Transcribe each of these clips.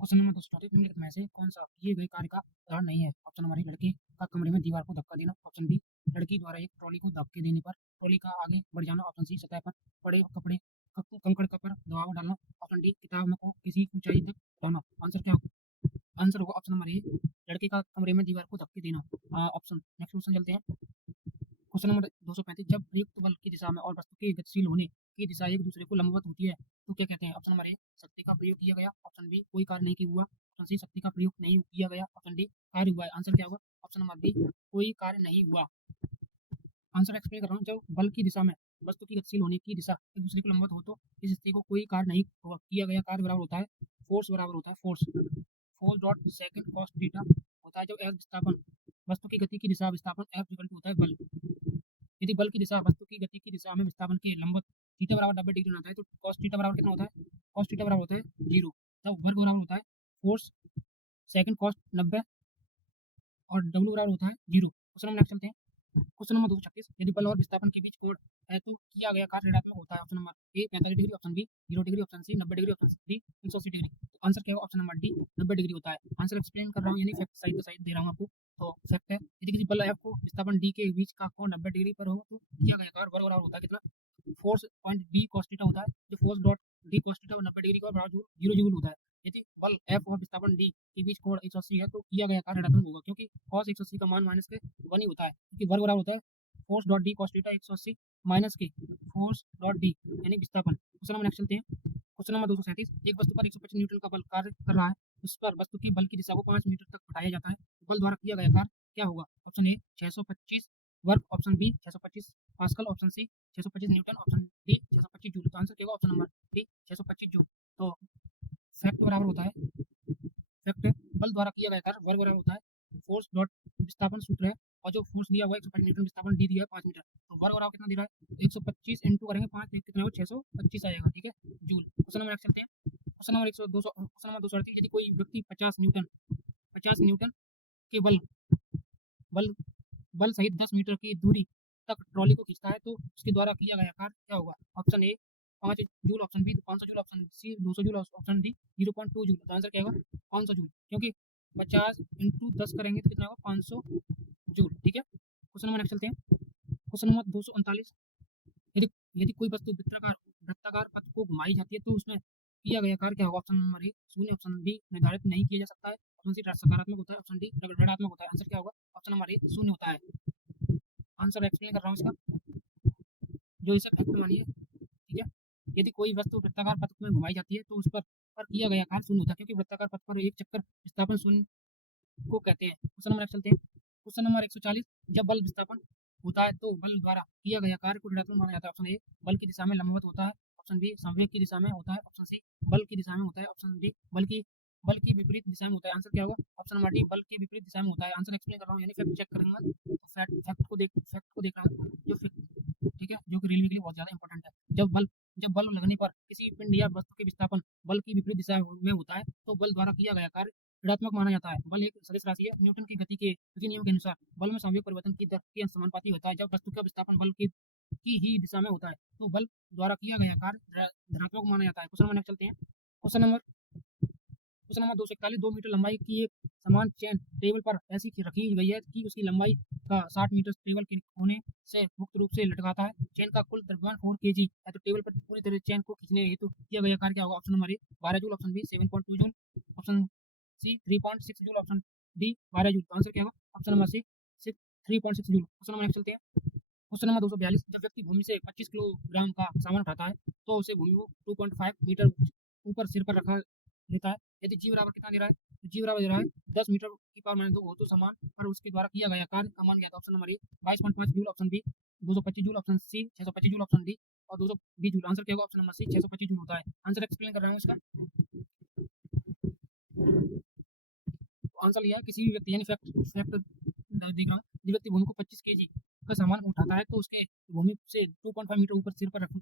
Question number 234 निम्नलिखित में से कौन सा किए गए कार्य का उदाहरण नहीं है? ऑप्शन नंबर ए लड़के का कमरे में दीवार को धक्का देना। ऑप्शन बी लड़की द्वारा एक ट्रॉली को धक्के देने पर ट्रॉली का आगे बढ़ जाना। ऑप्शन सी सतह पर पड़े कपड़े कंकड़ पर दबाव डालना। ऑप्शन डी किताब में को किसी ऊंचाई तक उठाना। आंसर क्या होगा? आंसर होगा ऑप्शन नंबर ए लड़के का कमरे में दीवार को धक्के देना। ऑप्शन नेक्स्ट क्वेश्चन चलते हैं। क्वेश्चन नंबर 235 जब प्रयुक्त बल की दिशा में और वस्तु के गतिशील होने की दिशा एक दूसरे को लंबवत होती है तो क्या कहते हैं? ऑप्शन नंबर ए शक्ति का प्रयोग किया गया। ऑप्शन बी कोई कार्य नहीं किया हुआ। ऑप्शन सी शक्ति का प्रयोग नहीं किया गया। ऑप्शन डी कार्य हुआ है। आंसर क्या होगा? ऑप्शन नंबर बी कोई कार्य नहीं हुआ। आंसर एक्सप्लेन कर रहा हूँ। जब बल की दिशा में वस्तु की गतिशील होने की दिशा एक दूसरे को लंबवत हो तो इस स्थिति को कोई कार्य नहीं होगा किया गया कार्य बराबर होता है फोर्स बराबर होता है force force dot second cos theta होता है। जब एफ विस्थापन वस्तु की गति की दिशा विस्थापन एफ इक्वल टू होता है बल। यदि बल की दिशा वस्तु की गति की दिशा में विस्थापन के लंबवत थीटा बराबर 90 डिग्री होता है तो कॉस थीटा बराबर कितना होता है? कॉस थीटा बराबर होता है 0। तब वर्ग बराबर होता है फोर्स सेकंड कॉस 90 और डब्ल्यू बराबर होता है 0। क्वेश्चन नंबर नेक्स्ट चलते हैं। क्वेश्चन नंबर 236 यदि बल और विस्थापन के बीच कोण है तो किया गया कार्य ऋणात्मक होता है। Option number A 45 degree. Option B 0 degree. Option C 90 degree. Option D 180 degree. तो आंसर क्या होगा? ऑप्शन नंबर डी 90 डिग्री होता है। आंसर एक्सप्लेन कर रहा हूँ यानी फैक्ट सही दे रहा हूँ आपको। तो फैक्ट है यदि किसी बल एफ को विस्थापन डी के बीच का कोण 90 डिग्री पर हो तो किया गया कार्य वर्ग बराबर होता है कितना? Force point D cos theta होता है। जो force dot D cos theta 90 degree का बराबर 0 जूल होता है। यदि बल एफ और विस्थापन डी के बीच कोण 180 है तो किया गया कार्य ऋणात्मक होगा क्योंकि cos 180 का मान माइनस के 1 ही होता है क्योंकि वर्ग बराबर होता है force dot D cos theta 180 minus के फोर्स डॉट डी यानी विस्थापन। क्वेश्चन नंबर नेक्स्ट चलते हैं। क्वेश्चन नंबर 237 एक वस्तु पर 125 न्यूटन का बल कार्य कर रहा है। उस पर वस्तु की बल की दिशा को 5 मीटर तक घटाया जाता है। बल द्वारा किया गया कार्य क्या होगा? ऑप्शन ए 625 वर्ग। Option B 625 pascal. Option C 625 newton. Option D 625 joule. तो आंसर क्या होगा? Option number D 625 joule. तो फैक्ट बराबर होता है फैक्ट है बल द्वारा किया गया कार्य वर्ग बराबर होता है फोर्स डॉट विस्थापन सूत्र है और जो फोर्स दिया हुआ है 125 न्यूटन विस्थापन डी दिया है 5 मीटर तो वर्ग बराबर कितना दे रहा है? 125 इंटू करेंगे 5 कितना होगा? 625 आएगा। ठीक है जूल। क्वेश्चन नंबर नेक्स्ट चलते हैं। क्वेश्चन नंबर 100 200 क्वेश्चन नंबर 238 यदि कोई व्यक्ति 50 न्यूटन के बल बल सहित 10 मीटर की दूरी तक ट्रॉली को खींचता है तो उसके द्वारा किया गया कार्य क्या होगा? Option A 5 joule. Option B 500 joule. Option C 200 joule. Option D 0.2 joule. तो आंसर क्या होगा? 500 जूल क्योंकि 50 इंटू 10 करेंगे तो कितना होगा? 500 जूल। ठीक है क्वेश्चन नंबर नेक्स्ट चलते हैं। क्वेश्चन नंबर 239 यदि यदि कोई वस्तु वृत्ताकार वृत्ताकार पथ को घुमाई जाती है तो उसमें किया गया कार्य क्या होगा? Option number A 0। Option B निर्धारित नहीं किया जा सकता है। ऑप्शन सी सकारात्मक होता है। ऑप्शन डी ऋणात्मक होता है। आंसर क्या होगा? ऑप्शन नंबर ए 0 होता है। आंसर एक्सप्लेन कर रहा हूँ इसका जो इसे फैक्ट मानिए। ठीक है यदि कोई वस्तु वृत्ताकार पथ में घुमाई जाती है तो उस पर किया गया कार्य शून्य होता है क्योंकि वृत्ताकार पथ पर एक चक्कर विस्थापन शून्य को कहते हैं। क्वेश्चन नंबर चलते हैं। क्वेश्चन नंबर 140 जब बल विस्थापन होता है तो बल द्वारा किया गया कार्य को ऋणात्मक माना जाता है। ऑप्शन ए बल की दिशा में लंबवत होता है। ऑप्शन बी संवेग की दिशा में होता है। ऑप्शन सी बल की दिशा में होता है। ऑप्शन डी बल की विपरीत दिशा में होता है। आंसर क्या होगा? ऑप्शन नंबर डी बल की विपरीत दिशा में होता है। आंसर एक्सप्लेन कर रहा हूँ यानी फैक्ट चेक करूंगा तो फैक्ट को देख रहा हूँ जो ठीक है जो कि रेलवे के लिए बहुत ज़्यादा इंपॉर्टेंट है। जब बल लगने पर किसी पिंड या वस्तु के विस्थापन बल की विपरीत दिशा में होता है तो बल द्वारा किया गया कार्य ऋणात्मक माना जाता है। बल एक सदिश राशि है। न्यूटन की गति के द्वितीय नियम के अनुसार बल में संवेग परिवर्तन की दर के समानुपाती होता है। जब वस्तु का विस्थापन बल की ही दिशा में होता है तो बल द्वारा किया गया कार्य धनात्मक माना जाता है। क्वेश्चन नंबर नेक्स्ट चलते हैं। क्वेश्चन नंबर 241 2 मीटर लंबाई की एक समान चेन टेबल पर ऐसी रखी गई है कि उसकी लंबाई का 60 मीटर टेबल के कोने से मुक्त रूप से लटकाता है। चेन का कुल द्रव्यमान 4 kg है तो टेबल पर पूरी तरह चेन को खींचने हेतु किया गया कार्य क्या होगा? Option number A 12 joule. Option B 7.2 joule. Option C 3.6 joule. Option D 12 joule. Answer क्या होगा? Option number C 3.6 joule. Question number next चलते हैं। क्वेश्चन नंबर 242 जब व्यक्ति भूमि से 25 किलोग्राम का सामान उठाता है तो उसे भूमि को 2.5 मीटर ऊपर सिर पर रखा लेता है। यदि जी बराबर कितना दे रहा है? तो जी बराबर दे रहा है 10 मीटर की पावर माइनस 2 हो तो समान पर उसके द्वारा किया गया कार्य का मान ज्ञात। Option number A 22.5 joule. Option B 225 joule. Option C 625 joule. Option D और 220 जूल। आंसर क्या होगा? ऑप्शन नंबर सी 625 जूल होता है। आंसर एक्सप्लेन कर रहा हूँ इसका। आंसर लिया है किसी भी व्यक्ति यानी फैक्ट देख रहा हूँ यदि व्यक्ति भूमि को 25 kg का सामान उठाता है तो उसके भूमि से 2.5 मीटर ऊपर सिर पर रख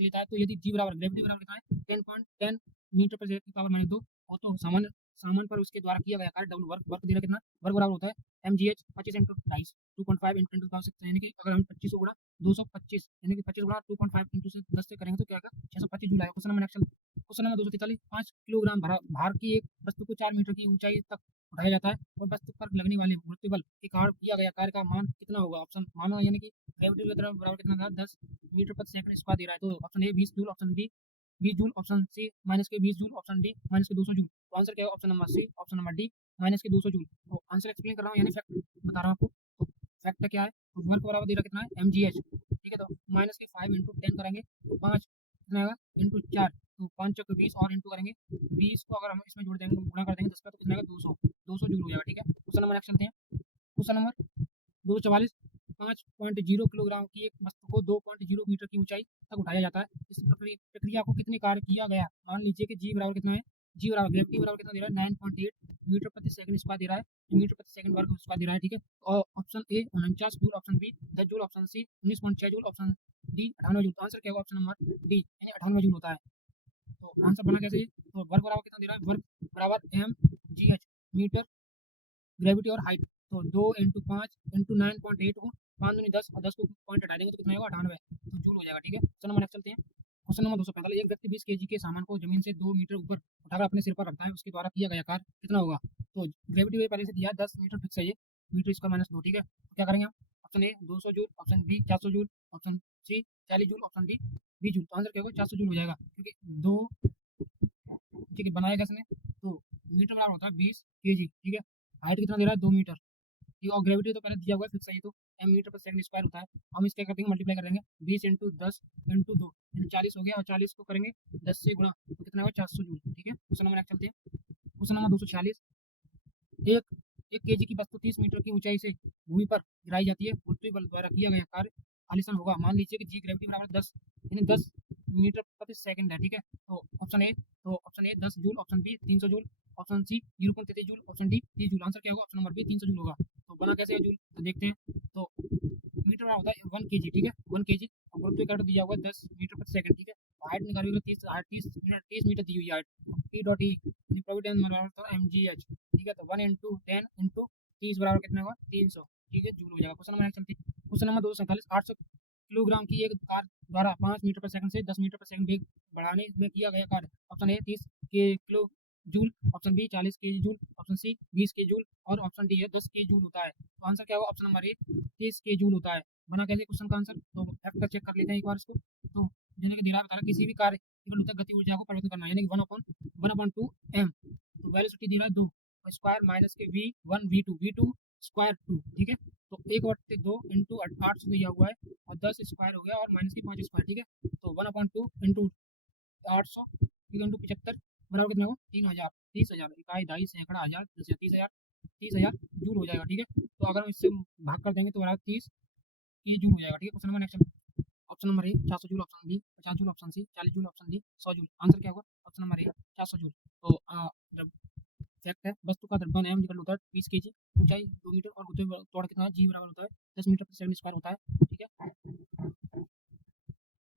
लेता है तो यदि जी बराबर ग्रेविटी बराबर कितना है 10.10 मीटर पर सेकंड की पावर माइनस 2 हो तो सामान्य सामान पर उसके द्वारा किया गया कार्य डब्ल्यू वर्क वर्क दे रहा है कितना वर्क बराबर होता है mgh 25 इंटू 2.5 2.5 इंटू 10 यानी कि अगर हम 25 को गुणा 225 यानी कि 25 गुणा 2.5 इंटू से 10 से करेंगे तो क्या आएगा 625 जूल आएगा। Question number next, question number 243 5 kilogram भार की एक वस्तु को 4 मीटर की ऊंचाई तक उठाया जाता है और वस्तु पर लगने वाले गुरुत्वीय बल के कारण किया गया कार्य का मान कितना होगा। ऑप्शन मानो यानी कि ग्रेविटी के तरफ बराबर कितना था 10 मीटर प्रति सेकंड स्क्वायर दे रहा है तो option A 20 joule, option B 20 joule, option C minus के 20 जूल, ऑप्शन डी माइनस के 200 जूल। तो आंसर क्या है option number C, option number D minus के 200 जूल। तो आंसर एक्सप्लेन कर रहा हूँ यानी फैक्ट बता रहा हूँ आपको। तो फैक्ट क्या है, वर्क बराबर दे रहा कितना है mgh, ठीक है। तो माइनस के 5 इंटू 10 करेंगे तो 5 कितना आएगा इंटू 4 तो 5 चौके 20 और इंटू करेंगे 20 को अगर हम इसमें जोड़ देंगे गुणा कर देंगे 10 का तो कितना आएगा 200 जूल हो जाएगा, ठीक है। क्वेश्चन नंबर नेक्स्ट चलते हैं। क्वेश्चन नंबर 244 5.0 किलोग्राम की एक वस्तु को 2.0 मीटर की ऊंचाई तक उठाया जाता है। इस प्रक्रिया को कितने कार्य किया गया। मान लीजिए कि जी बराबर कितना है, जी बराबर ग्रेविटी बराबर कितना दे रहा है 9.8 मीटर प्रति सेकंड स्क्वायर दे रहा है, मीटर प्रति सेकंड वर्ग स्क्वायर दे रहा है, ठीक है। और option A 49 joule, option B 10 joule, option C 19.6 joule, option D 98 joule. तो आंसर क्या होगा ऑप्शन नंबर डी यानी 98 जूल होता है। तो आंसर बना कैसे, तो वर्ग बराबर कितना दे रहा है, वर्ग बराबर M G H metre gravity और हाइट। तो 2 इंटू 5 इंटू 9.8 को 5 दूनी 10 और 10 को पॉइंट हटा देंगे तो कितना होगा 98, तो जूल हो जाएगा, ठीक है। क्वेश्चन नंबर नेक्स्ट चलते हैं। क्वेश्चन नंबर 245 एक व्यक्ति 20 केजी के सामान को जमीन से 2 मीटर ऊपर उठाकर अपने सिर पर रखता है, उसके द्वारा किया गया कार्य कितना होगा। तो ग्रेविटी में पहले से दिया है 10 मीटर फिक्स है ये, मीटर स्क्वायर माइनस 2, ठीक है। तो क्या करेंगे हम, option A 200 joule, option B 400 joule, option C 40 joule, option D 20 joule. तो आंसर क्या होगा 400 जूल हो जाएगा क्योंकि 2, ठीक है, बनाएगा इसने तो मीटर बराबर होता है 20 केजी, ठीक है। हाइट कितना दे रहा है 2 मीटर, ठीक है। और ग्रेविटी तो पहले दिया हुआ है फिक्स है ये, तो M metre per second square होता है। हम इसके कर देंगे मल्टीप्लाई कर देंगे 20 इंटू 10 इंटू 2 यानी 40 हो गया और 40 को करेंगे 10 से गुणा तो कितना होगा 400 जूल, ठीक है। क्वेश्चन नंबर नेक्स्ट चलते हैं। क्वेश्चन नंबर 246 एक एक केजी की वस्तु 30 मीटर की ऊंचाई से भूमि पर गिराई जाती है, गुरुत्वीय बल द्वारा किया गया कार्य आलिशान होगा। मान लीजिए कि जी ग्रेविटी बराबर 10 यानी 10 मीटर प्रति सेकंड है, ठीक है। तो option A 10 joule, option B 300 joule, option C 0.33 joule, option D 30 joule. Answer क्या होगा ऑप्शन नंबर बी 300 जूल होगा। तो बना कैसे है जूल, तो देखते हैं। तो मीटर बराबर होता है 1 केजी, ठीक है, 1 केजी। और गुरुत्वीय कार्य दिया हुआ है 10 मीटर प्रति सेकंड, ठीक है। हाइट निकाली हुई है 30 मीटर दी हुई है height. P dot E Providence बराबर होता है mgh, ठीक है। तो 1 इंटू 10 इंटू 30 बराबर कितना होगा 300, ठीक है, जूल हो जाएगा। क्वेश्चन नंबर नेक्स्ट चलते हैं। क्वेश्चन नंबर 247 800 किलोग्राम की एक कार द्वारा 5 मीटर पर सेकंड से 10 मीटर पर सेकंड वेग बढ़ाने में किया गया कार्य। ऑप्शन ए 30 के किलो जूल, ऑप्शन बी 40 के जूल, ऑप्शन सी 20 के जूल और ऑप्शन डी है 10 के जूल होता है। तो आंसर क्या होगा ऑप्शन नंबर ए 30 के जूल होता है। बना कैसे क्वेश्चन का आंसर, तो फैक्ट चेक कर लेते हैं एक बार इसको। तो जैसे कि दे रहा है बता रहा किसी भी कार्य इक्वल होता है गति ऊर्जा को परिवर्तन करना यानी कि 1/2 m। तो वेलोसिटी दे रहा है 2 स्क्वायर माइनस के v1 v2 स्क्वायर 2, ठीक है। तो 1/2 इंटू 800 दिया हुआ है और 10 स्क्वायर हो गया और माइनस के 5 स्क्वायर, ठीक है। तो 1/2 इंटू 800 ठीक है इंटू 75 बराबर कितना होगा 3000, 30,000 इकाई दाई सैकड़ा हज़ार 10,000 30,000 30,000 जूल हो जाएगा, ठीक है। तो अगर हम इससे भाग कर देंगे तो बराबर 30 ये जूल हो जाएगा, ठीक है। Question number next, option number A 400 joule, option B 50 joule, option C 40 joule, option D 100 joule. Answer क्या होगा ऑप्शन नंबर ए 400 जूल। तो जब फैक्ट है वस्तु का द्रव्यमान एम निकल होता है 20 केजी, ऊंचाई 2 मीटर और गुरुत्वीय त्वरण कितना है जी बराबर होता है 10 मीटर प्रति सेकंड स्क्वायर होता है, ठीक है।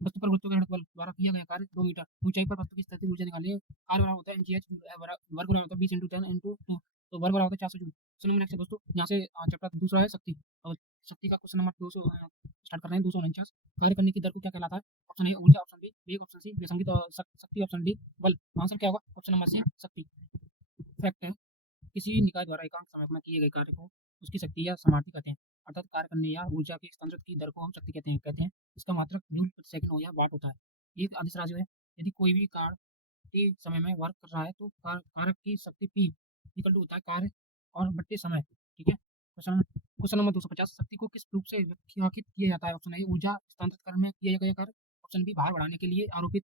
वस्तु पर गुरुत्वाकर्षण बल द्वारा किया गया कार्य 2 मीटर ऊंचाई पर वस्तु की स्थिति ऊर्जा निकालिए। कार्य बराबर होता है mgh वर्ग बराबर होता है 20 इंटू 10 इंटू 2 तो वर्ग बराबर होता है 400 जूल। क्वेश्चन नंबर नेक्स्ट दोस्तों यहाँ से चैप्टर दूसरा है शक्ति। और शक्ति का क्वेश्चन नंबर 200 स्टार्ट कर रहे हैं। 249 कार्य करने की दर को क्या कहलाता है। ऑप्शन ए ऊर्जा, ऑप्शन बी वेग, ऑप्शन सी विसंगति और शक्ति, ऑप्शन डी बल। आंसर क्या होगा ऑप्शन नंबर सी शक्ति। फैक्ट है किसी निकाय द्वारा एकांक समय में किए गए कार्य को उसकी शक्ति या समाप्ति कहते हैं। अर्थात कार्य करने या ऊर्जा की स्थानांतरण की दर को हम शक्ति कहते हैं। इसका मात्रक जूल प्रति सेकंड हो या वाट होता है। एक आदेश राशि है यदि कोई भी कार्य के समय में वर्क कर रहा है तो कारक की शक्ति पी इक्वल टू होता है कार्य और बट्टे समय, ठीक है। क्वेश्चन नंबर 250 शक्ति को किस रूप से व्याख्यायित किया जाता है। ऑप्शन ए ऊर्जा स्थानांतरित करने में किया गया कार्य, ऑप्शन बी भार बढ़ाने के लिए आरोपित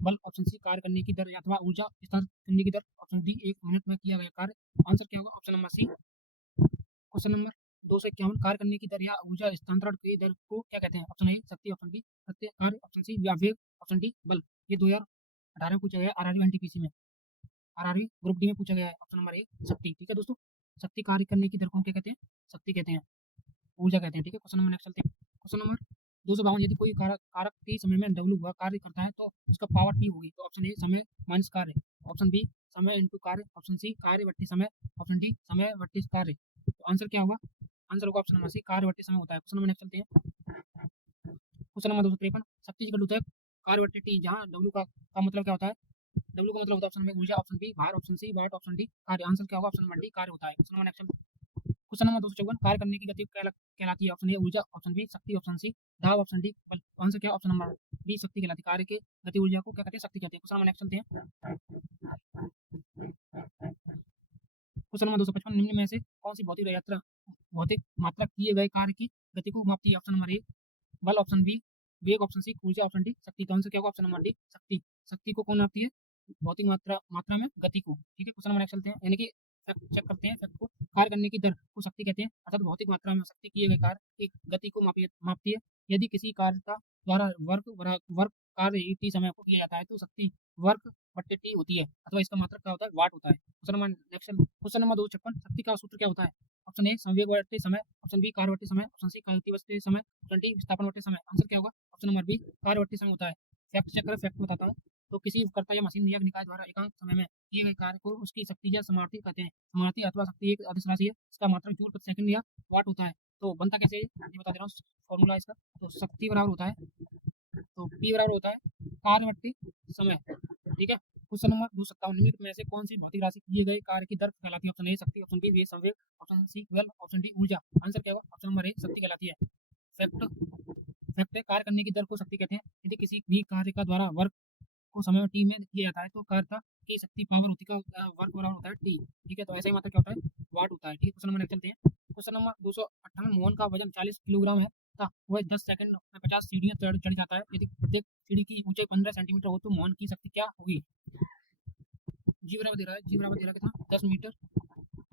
बल, ऑप्शन सी कार्य करने की दर अथवा ऊर्जा स्थानांतरित करने की दर, ऑप्शन डी 1 मिनट में किया गया कार्य। आंसर क्या होगा option number C. Question number 251 कार्य करने की दर या ऊर्जा स्थानांतरण की दर को क्या कहते हैं। ऑप्शन ए शक्ति, ऑप्शन बी सत्य कार्य, ऑप्शन सी या वेग, ऑप्शन डी बल। ये 2018 में पूछा गया आरआरबी एनटीपीसी में, आरआरबी ग्रुप डी में पूछा गया है। ऑप्शन नंबर ए शक्ति, ठीक है दोस्तों। शक्ति कार्य करने की दर को क्या कहते हैं, शक्ति कहते हैं, ऊर्जा कहते हैं, ठीक है। क्वेश्चन नंबर नेक्स्ट चलते हैं। क्वेश्चन नंबर 252 यदि कोई कारक कारक T समय में W वह कार्य करता है तो उसका पावर P होगी। तो ऑप्शन ए समय माइनस कार्य, ऑप्शन बी समय इनटू कार्य, ऑप्शन सी कार्य बट्टे समय, ऑप्शन डी समय बट्टे कार्य। तो आंसर क्या होगा? आंसर होगा ऑप्शन नंबर सी कार्य बट्टे समय होता है। क्वेश्चन नंबर नेक्स्ट चलते हैं। क्वेश्चन नंबर 253 शक्ति इक्वल टू कार्य बट्टे T, जहाँ W का मतलब क्या होता है? W का मतलब होता है ऑप्शन में ऊर्जा, ऑप्शन बी भार, ऑप्शन सी वाट, ऑप्शन डी कार्य। आंसर क्या होगा? ऑप्शन नंबर डी कार्य होता है। Question number next. Question number 254 कार्य करने की गति कहलाती है। ऑप्शन ए ऊर्जा, ऑप्शन बी शक्ति, ऑप्शन सी दाब, ऑप्शन डी बल। आंसर क्या है? ऑप्शन नंबर बी शक्ति कहलाती है। कार्य के गति ऊर्जा को क्या कहते हैं? शक्ति कहते हैं। क्वेश्चन नंबर नेक्स्ट चलते हैं। क्वेश्चन नंबर 255 निम्न में से कौन सी भौतिक मात्रा किए गए कार्य की गति को मापती है? ऑप्शन नंबर ए बल, ऑप्शन बी वेग, ऑप्शन सी ऊर्जा, ऑप्शन डी शक्ति। तो आंसर क्या होगा? ऑप्शन नंबर डी शक्ति। शक्ति को कौन मापती है? भौतिक मात्रा में गति को। ठीक है, क्वेश्चन नंबर नेक्स्ट चलते हैं। यानी कि फैक्ट चेक करते हैं फैक्ट को। कार्य करने की दर को शक्ति कहते हैं, अर्थात भौतिक मात्रा में शक्ति किए गए कार्य की गति को मापती है। यदि किसी कार्य का द्वारा वर्क कार्य टी समय को किया जाता है तो शक्ति वर्क बट्टे टी होती है, अथवा इसका मात्रक क्या होता है? वाट होता है। Question number next, question number 256 शक्ति का सूत्र क्या होता है? ऑप्शन ए संवेग बट्टे समय, ऑप्शन बी कार्य बट्टे समय, ऑप्शन सी गति बट्टे समय, ऑप्शन डी विस्थापन बट्टे समय। आंसर क्या होगा? ऑप्शन नंबर बी कार्य बट्टे समय होता है। फैक्ट चेक करें, फैक्ट बताता हूँ। तो किसी उपकर्ता या मशीन या निकाय द्वारा एकांक समय में किए गए कार्य को उसकी शक्ति या सामर्थ्य कहते हैं। सामर्थ्य अथवा शक्ति एक अदिश राशि है, इसका मात्रक जूल प्रति सेकंड या वाट होता है। तो बनता कैसे है ये बता दे रहा हूँ फॉर्मूला इसका। तो शक्ति बराबर होता है, तो P बराबर होता है कार्य बट्टे समय। ठीक है, क्वेश्चन नंबर 257 निम्नलिखित में से कौन सी भौतिक राशि किए गए कार्य की दर कहलाती है? ऑप्शन ए शक्ति, ऑप्शन बी वेग संवेग, ऑप्शन सी बल, ऑप्शन डी ऊर्जा। आंसर क्या होगा? ऑप्शन नंबर ए शक्ति कहलाती है। फैक्ट फैक्ट है, कार्य करने की दर को शक्ति कहते हैं। यदि किसी भी कार्य का द्वारा वर्क को समय टी में किया जाता है तो कर्ता की शक्ति पावर होती है, वर्क बराबर होता है टी। ठीक है, तो ऐसा ही मात्रा क्या होता है? वाट होता है। ठीक है, क्वेश्चन नंबर नेक्स्ट चलते हैं। क्वेश्चन नंबर 258 मोहन का वजन 40 किलोग्राम है तथा वह 10 सेकंड में 50 सीढ़ियां चढ़ जाता है। यदि प्रत्येक सीढ़ी की ऊंचाई 15 सेंटीमीटर हो तो मोहन की शक्ति क्या होगी? जी बराबर दे रहा है, जी बराबर दे रहा है कितना? 10 मीटर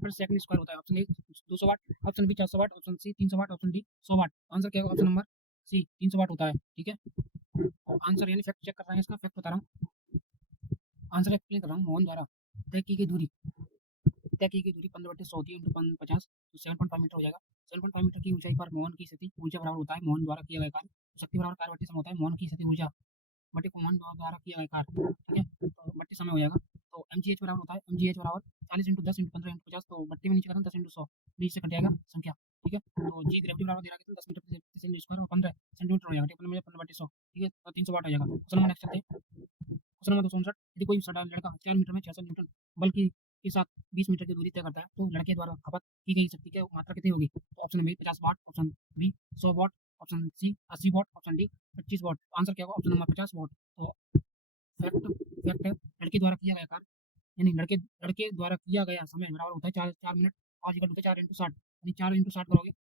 पर सेकंड स्क्वायर होता है। Option A 200 watt, option B 400 watt, option C 300 watt, option D 100 watt. Answer क्या होगा? ऑप्शन नंबर सी 300 वाट होता है। ठीक है, आंसर यानी फैक्ट चेक कर रहे हैं, इसका फैक्ट बता रहा हूँ, आंसर एक्सप्लेन कर रहा हूँ। मोहन द्वारा तय की गई दूरी 15/100 होती है इंटू 50, तो 7.5 मीटर हो जाएगा। 7.5 मीटर की ऊंचाई पर मोहन की स्थिति ऊर्जा बराबर होता है मोहन द्वारा किया गया कार्य। शक्ति बराबर कार्य बट्टे समय होता है मोहन की स्थिति ऊर्जा बटे को मोहन द्वारा किया गया कार्य। ठीक है, तो बट्टे समय हो जाएगा। तो mgh बराबर होता है mgh बराबर 40 इंटू 10 इंटू 15 इंटू 50, तो बट्टे में नीचे करना 10 इंटू 100, बीच से कट जाएगा संख्या। ठीक है, तो जी ग्रेविटी बराबर दे रहा है 10 मीटर प्रति सेकंड स्क्वायर और 15 सेंटीमीटर हो जाएगा। टेबल में 15/100। ठीक है, तो 300 वाट आ जाएगा। क्वेश्चन नंबर नेक्स्ट चलते हैं। क्वेश्चन नंबर 259 यदि कोई लड़का 4 मीटर में 600 न्यूटन बल के साथ 20 मीटर की दूरी तय करता है तो लड़के द्वारा खपत की गई शक्ति की मात्रा कितनी होगी? तो option A 50 watt, option B 100 watt, option C 80 watt, option D 25 watt. Answer क्या होगा? Option number 50 watt. तो फैक्ट फैक्ट है, लड़के द्वारा किया गया कार्य यानी लड़के द्वारा किया गया समय बराबर होता है 4 मिनट, और इक्वल होता है 4 इंटू 60, यानी 4 इंटू 60 करोगे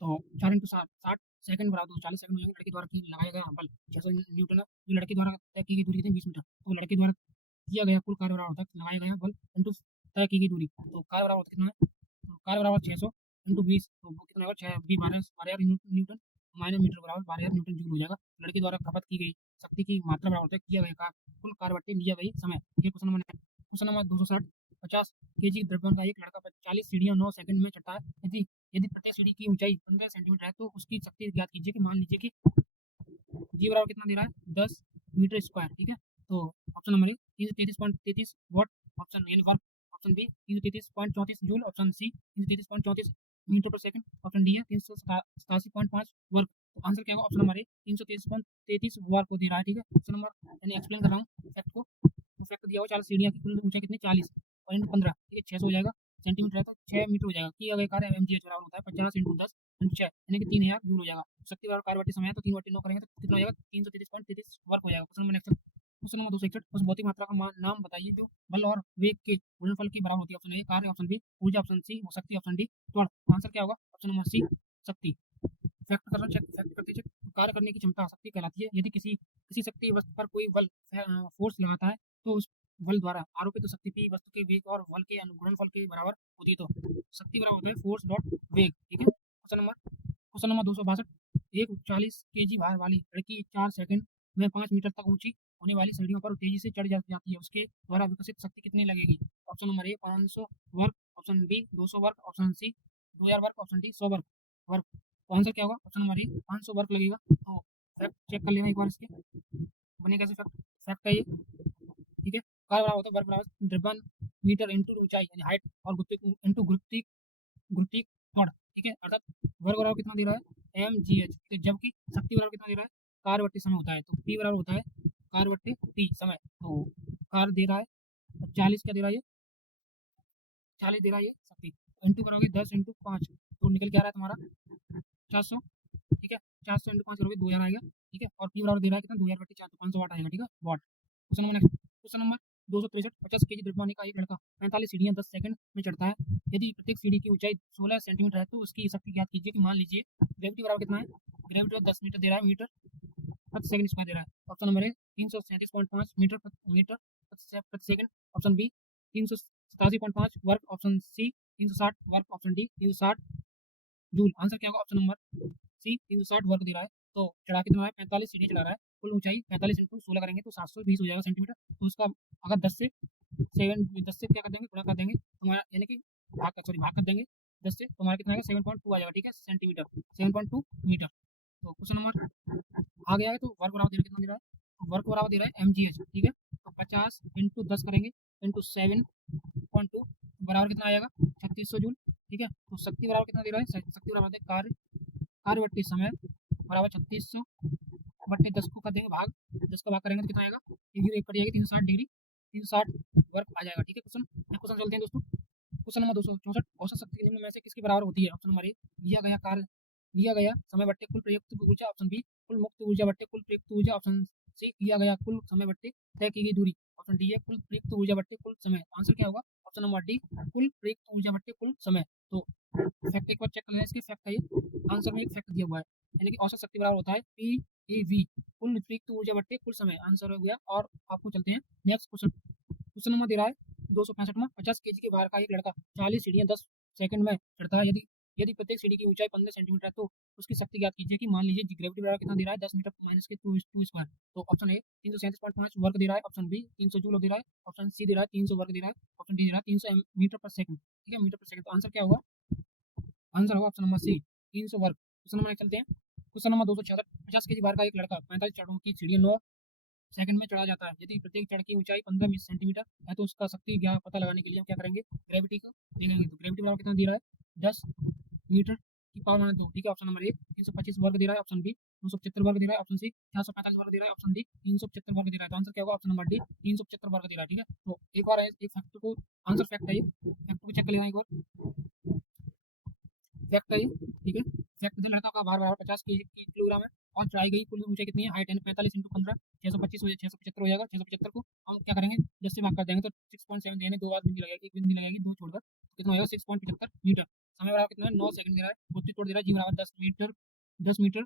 तो 4 इंटू 60 सेकंड बराबर 40 सेकंड हो जाएंगे। लड़के द्वारा लगाया गया बल 600 न्यूटन है, जो लड़के द्वारा तय की गई दूरी कितनी 20 मीटर, तो लड़के द्वारा किया गया कुल कार्य बराबर होता है लगाया गया बल इंटू तय की गई दूरी। तो कार्य बराबर होता है कितना है? तो कार्य बराबर 600 इंटू 20, तो वो कितना होगा? 6 बी 12,000 न्यूटन माइनस मीटर बराबर 12,000 न्यूटन जूल हो जाएगा। लड़के द्वारा खपत की गई शक्ति की मात्रा बराबर होता है किया गया कुल कार्य बट्टे लिया गई समय। ठीक है, क्वेश्चन नंबर 260 50 केजी द्रव्यमान का एक लड़का 40 सीढ़ियां 9 सेकंड में चढ़ता है। यदि यदि प्रत्येक सीढ़ी की ऊंचाई 15 सेंटीमीटर है तो उसकी शक्ति ज्ञात कीजिए। कि मान लीजिए कि जी बराबर कितना दे रहा है? 10 मीटर स्क्वायर। ठीक है, तो option number A 333.33 watt, option यानी work, option B 333.34 joule, option C 333.34 metre per second, option D है 387.5 वर्क। तो आंसर क्या होगा? ऑप्शन नंबर ए 333.33 वर्क को दे रहा है। ठीक है, ऑप्शन नंबर यानी एक्सप्लेन कर रहा हूँ फैक्ट को। तो फैक्ट दिया हुआ 40 सीढ़ियाँ की कुल ऊंचाई कितनी? 40 और इंटू 15, ठीक है 600 हो जाएगा। सेंटीमीटर है तो 6 मीटर हो जाएगा। किया गया कार्य mgh बराबर होता है 50 इंटू 10 इंटू 6, यानी कि 3000 जूल हो जाएगा। शक्ति बराबर कार्य बट्टे समय है तो 3/9 करेंगे तो कितना हो जाएगा? 333.33 वर्क हो जाएगा। Question number next, question number 261 उस भौतिक मात्रा का नाम बताइए जो बल और वेग के गुणनफल के बराबर होती है। ऑप्शन ए कार्य, ऑप्शन बी ऊर्जा, ऑप्शन सी शक्ति, ऑप्शन डी त्वरण। आंसर क्या होगा? ऑप्शन नंबर सी शक्ति। फैक्ट करना चेक, फैक्ट करते चेक। कार्य करने की क्षमता शक्ति कहलाती है। यदि किसी किसी शक्ति वस्तु पर कोई बल फोर्स लगाता है तो उस बल द्वारा आरोपित तो शक्ति P वस्तु के वेग और बल के गुणनफल के बराबर होती है। तो शक्ति बराबर होता है फोर्स डॉट वेग। ठीक है, क्वेश्चन नंबर 262 एक 40 केजी भार वाली लड़की 4 सेकंड में 5 मीटर तक ऊंची होने वाली सीढ़ियों पर तेजी से चढ़ जाती है। उसके द्वारा विकसित शक्ति कितनी लगेगी? Option number A 500 work, option B 200 work, option C 2000 work, option D 100 work. तो आंसर क्या होगा ऑप्शन नंबर ए 500 वर्क लगेगा। तो फैक्ट चेक कर लेना एक बार इसके, बने कैसे फैक्ट। फैक्ट है ये, ठीक है। कार्य बराबर होता है वर्क बराबर द्रव्यमान मीटर इंटू ऊंचाई यानी हाइट और गुरुत्व इंटू गुरुत्व गुरुत्व त्वरण, ठीक है। अर्थात वर्ग बराबर कितना दे रहा है एम जी एच, ठीक है। जबकि शक्ति बराबर कितना दे रहा है कार्य बट्टे समय होता है, तो पी बराबर होता है कार्य बट्टे टी समय। तो कार्य दे रहा है 40, क्या दे रहा है ये 40 दे रहा है ये शक्ति, इंटू करोगे 10 × 5 तो निकल के आ रहा है तुम्हारा 400, ठीक है। 400 × 5 करोगे 2000 आएगा, ठीक है। और पी बराबर दे रहा है कितना 2000/4 तो 500 वाट आएगा, ठीक है, watt. Question number next, question number 263, 50 KG द्रव्यमान का एक लड़का 45 सीढ़ियां 10 सेकंड में चढ़ता है। यदि प्रत्येक सीढ़ी की ऊंचाई 16 सेंटीमीटर है तो उसकी शक्ति ज्ञात कीजिए कि मान लीजिए ग्रेविटी बराबर कितना है, ग्रेविटी 10 मीटर दे रहा है, मीटर प्रति सेकंड स्क्वायर दे रहा है। ऑप्शन नंबर ए 337.5 मीटर प्रति सेकंड, ऑप्शन बी 387.5 वर्ग, ऑप्शन सी 360 वर्ग, ऑप्शन डी 360 जूल। आंसर क्या होगा ऑप्शन नंबर सी 360 वर्ग दे रहा है। तो चढ़ा कितना है 45 सीढ़ी चढ़ा रहा है, कुल ऊंचाई 45 × 16 करेंगे तो 720 हो जाएगा सेंटीमीटर। तो उसका अगर 10 से क्या कर देंगे गुणा कर देंगे तुम्हारा, यानी कि भाग कर देंगे 10 से, तुम्हारा कितना आएगा 7.2 आ जाएगा, ठीक है, सेंटीमीटर 7.2 मीटर। तो क्वेश्चन नंबर आ गया है। तो वर्क बराबर दे रहा है, कितना दे रहा है, तो वर्क बराबर दे रहा है mgh, ठीक है। तो 50 × 10 करेंगे इंटू 7.2 बराबर कितना आएगा 3600 जूल, ठीक है। तो शक्ति बराबर कितना दे रहा है, शक्ति बराबर है कार्य कार्य बट्टे समय बराबर 3600/10 को कर देंगे भाग, 10 का भाग करेंगे तो कितना आएगा, एक कट जाएगी 360 डिग्री, 360 वर्क आ जाएगा, ठीक है। क्वेश्चन चलते हैं दोस्तों। क्वेश्चन नंबर 264, औसत शक्ति निम्न में से किसके बराबर होती है। ऑप्शन नंबर ए लिया गया समय बट्टे कुल प्रयुक्त ऊर्जा, ऑप्शन बी कुल मुक्त ऊर्जा बट्टे कुल प्रयुक्त ऊर्जा, ऑप्शन सी लिया गया कुल समय बट्टे तय की गई दूरी, ऑप्शन डी है कुल प्रयुक्त ऊर्जा बट्टे कुल समय। आंसर क्या होगा ऑप्शन नंबर डी कुल प्रयुक्त ऊर्जा बट्टे कुल समय। तो फैक्ट एक बार चेक कर लें, इसके फैक्ट है ये, आंसर में एक फैक्ट दिया हुआ है, यानी कि औसत शक्ति बराबर होता है पी ए वी कुल प्रयुक्त ऊर्जा बट्टे कुल समय, आंसर हो गया। और आपको चलते हैं नेक्स्ट क्वेश्चन। क्वेश्चन नंबर दे रहा है 265 में 50 केजी के भार का एक लड़का 40 सीढ़ियां 10 सेकंड में चढ़ता है। यदि यदि प्रत्येक सीढ़ी की ऊंचाई 15 सेंटीमीटर है तो उसकी शक्ति ज्ञात कीजिए कि मान लीजिए ग्रेविटी बराबर कितना दे रहा है 10 मीटर माइनस के 2 स्क्वायर। तो ऑप्शन ए 337.5 वर्ग दे रहा है, ऑप्शन बी 300 जूल दे रहा है, ऑप्शन सी दे रहा है 300 वर्ग दे रहा है, ऑप्शन डी दे रहा है 300 मीटर पर सेकंड, ठीक है, मीटर पर सेकंड। तो आंसर क्या होगा, आंसर होगा ऑप्शन नंबर सी 300 वर्ग। क्वेश्चन नंबर चलते हैं। क्वेश्चन नंबर 266, 50 केजी भार का एक लड़का 45 चढ़ों की सीढ़ी 9 सेकंड में चढ़ा जाता है। यदि प्रत्येक चढ़ की ऊंचाई 15 सेंटीमीटर है तो उसका शक्ति ज्ञात पता लगाने के लिए हम क्या करेंगे, ग्रेविटी को देखेंगे। तो ग्रेविटी बराबर कितना दे रहा है 10 मीटर की पावर माइनस 2, ठीक है। ऑप्शन नंबर ए 325 वर्ग दे रहा है, ऑप्शन बी 275 वर्ग दे रहा है, ऑप्शन सी 445 वर्ग दे रहा है, ऑप्शन डी 375 वर्ग दे रहा है। तो आंसर क्या होगा ऑप्शन नंबर डी 375 वर्ग दे रहा है, ठीक है। तो एक बार एक फैक्ट को आंसर फैक्ट है ये, फैक्ट को चेक कर लेना एक बार, फैक्ट है ये, ठीक है। फैक्ट है लड़का का भार बराबर 50 किलोग्राम है और चढ़ाई गई कुल ऊंचाई कितनी है, हाइट है 45 × 15 625 हो जाएगा, 675 हो जाएगा। 675 को हम क्या करेंगे 10 से भाग कर देंगे तो 6.7 यानी दो बार बिंदी लगेगी, एक बिंदी लगेगी दो छोड़कर, तो कितना हो जाएगा 6.75 मीटर। समय बराबर कितना है 9 सेकंड दे रहा है, गुरुत्व तोड़ दे रहा है जी बराबर 10 मीटर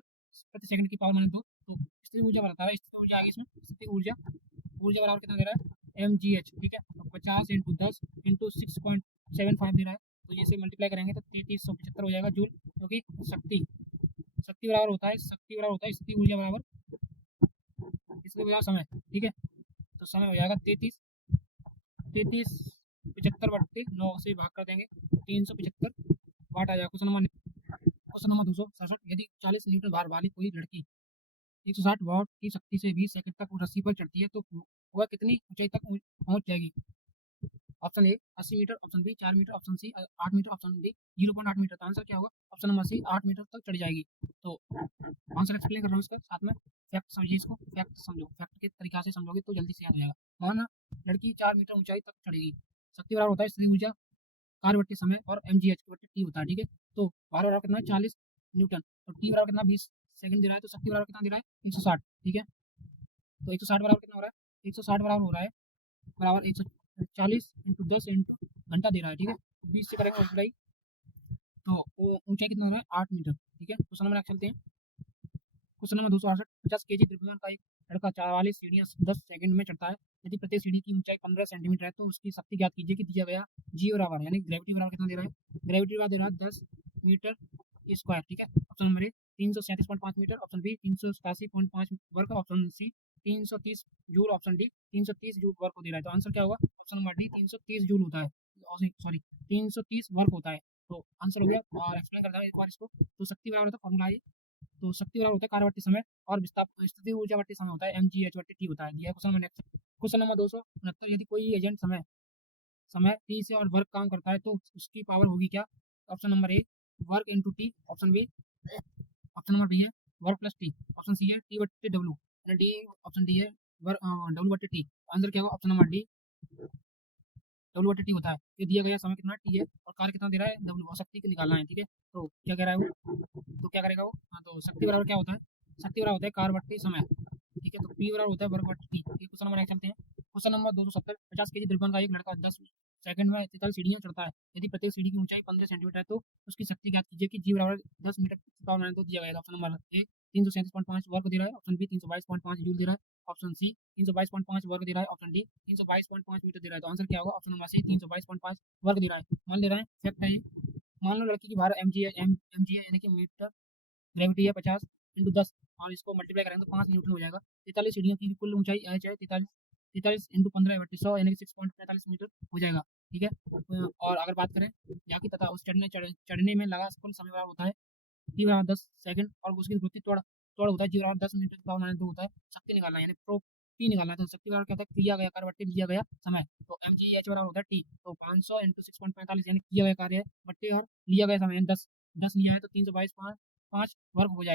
प्रति सेकंड की पावर माइनस 2। तो स्थिर ऊर्जा बता रहा है, स्थिर ऊर्जा आगे इसमें, स्थिर ऊर्जा ऊर्जा बराबर कितना दे रहा है mgh, ठीक है। तो 50 × 10 × 6.75 दे रहा है, तो जैसे मल्टीप्लाई करेंगे तो 3375 हो जाएगा जूल, क्योंकि शक्ति बराबर होता है स्थिति ऊर्जा बराबर इसके बराबर समय, ठीक है। तो समय हो जाएगा 3375/9 से भाग कर देंगे 375 वाट आ जाएगा। क्वेश्चन नंबर 267, यदि 40 न्यूटन भार वाली कोई लड़की 160 वाट की शक्ति से 20 सेकंड तक रस्सी पर चढ़ती है तो वह कितनी ऊंचाई तक पहुंच जाएगी। Option A 80 metre, option B 4 metre, option C 8 metre, option D 0.8 metre. तो आंसर क्या होगा ऑप्शन नंबर सी 8 मीटर तक चढ़ जाएगी। तो आंसर एक्सप्लेन कर रहा हूँ इसका, साथ में फैक्ट समझिए, इसको फैक्ट समझो, फैक्ट के तरीका से समझोगे तो जल्दी से याद हो जाएगा। माना लड़की 4 मीटर ऊंचाई तक चढ़ेगी, शक्ति बराबर होता है स्थिर ऊर्जा कार्य बट्टे समय और mgh बट्टे टी होता है, ठीक है। तो भार बराबर कितना है 40 न्यूटन, तो टी बराबर कितना 20 सेकंड दे रहा है, तो शक्ति बराबर कितना दे रहा है 160, ठीक है। तो 160 बराबर कितना हो रहा है 160 बराबर हो रहा है बराबर 140 × 10 घंटा दे रहा है, ठीक है। 20 से करेंगे मल्टीप्लाई तो वो ऊंचाई कितना हो रहा है 8 मीटर, ठीक है। क्वेश्चन नंबर चलते हैं। क्वेश्चन नंबर 268, 50 केजी द्रव्यमान का एक लड़का 44 सीढ़ियां 10 सेकंड में चढ़ता है। यदि प्रत्येक सीढ़ी की ऊंचाई 15 सेंटीमीटर है तो उसकी शक्ति ज्ञात कीजिए कि दिया गया जी बराबर यानी ग्रेविटी बराबर कितना दे रहा है, ग्रेविटी बराबर दे रहा है 10 मीटर स्क्वायर, ठीक है। Option number A 337.5 metre, option B 387.5 वर्ग, option C 330 joule, option D 330 joule वर्ग को दे रहा है। तो आंसर क्या होगा ऑप्शन नंबर डी 330 जूल होता है, सॉरी 330 वर्ग होता है। तो आंसर हो गया। और एक्सप्लेन करता हूँ एक बार इसको। तो शक्ति बराबर होता है, फॉर्मूला है। तो शक्ति बराबर होता है कार्यवर्ती समय और स्थितिज ऊर्जावर्ती समय होता है mgh/t होता है। दिया है question number next. Question number 269, यदि कोई एजेंट समय समय टी से और वर्क काम करता है तो उसकी पावर होगी क्या? Option number A work into T, option number B है work plus T, option C है टी बट्टे डब्ल्यू, डी, ऑप्शन डी है डब्ल्यू बट्टे टी। आंसर क्या होगा? ऑप्शन नंबर डी डब्ल्यू बट्टे टी होता है। ये दिया गया समय कितना टी है और कार्य कितना दे रहा है डब्ल्यू, और शक्ति को निकालना है। ठीक है, तो क्या कह रहा है वो, तो क्या करेगा वो? हाँ, तो शक्ति बराबर क्या होता है? शक्ति बराबर होता है कार्य बट्टे समय। ठीक है, तो पी बराबर होता है वर्ग बट्टे टी। ये क्वेश्चन नंबर नेक्स्ट चलते हैं। क्वेश्चन नंबर 270, 50 केजी द्रव्यमान का एक लड़का 10 सेकंड में 43 सीढ़ियां चढ़ता है। यदि प्रत्येक सीढ़ी की ऊंचाई 15 सेंटीमीटर है तो उसकी शक्ति ज्ञात कीजिए कि जी बराबर 10 मीटर पावर 9 तो दिया गया है। ऑप्शन नंबर ए 337.5 वर्ग दे रहा है, ऑप्शन बी 322.5 जूल दे रहा है, ऑप्शन सी 322.5 वर्ग दे रहा है, ऑप्शन डी 322.5 मीटर दे रहा है। तो आंसर क्या होगा? ऑप्शन नंबर सी 322.5 वर्ग दे रहा है। मान ले रहे हैं फैक्ट है ये। मान लो लड़की की भार एम जी है यानी कि मीटर, ग्रेविटी है 50 इंटू 10, और इसको मल्टीप्लाई करेंगे तो 5 न्यूटन हो जाएगा। 43 सीढ़ियों की कुल ऊंचाई एच है 43, 43 इंटू 15/100 यानी कि 6.45 मीटर हो जाएगा। ठीक है, और अगर बात करें जाकी तथा उस चढ़ने में लगा कुल समय बराबर होता है टी बराबर 10 सेकंड, और उसकी गति त्वरण त्वरण होता है जी बराबर 10 मीटर पावर 9 होता है। शक्ति निकालना है यानी प्रो पी निकालना है। तो शक्ति बराबर क्या होता है? किया गया कार्य बट्टे लिया गया समय। तो एम जी एच बराबर होता है टी, तो 500 इंटू 6.45 यानी किया गया कार्य बट्टे और लिया गया समय 10 10 लिया है तो 322.5 वर्ग हो जाएगा।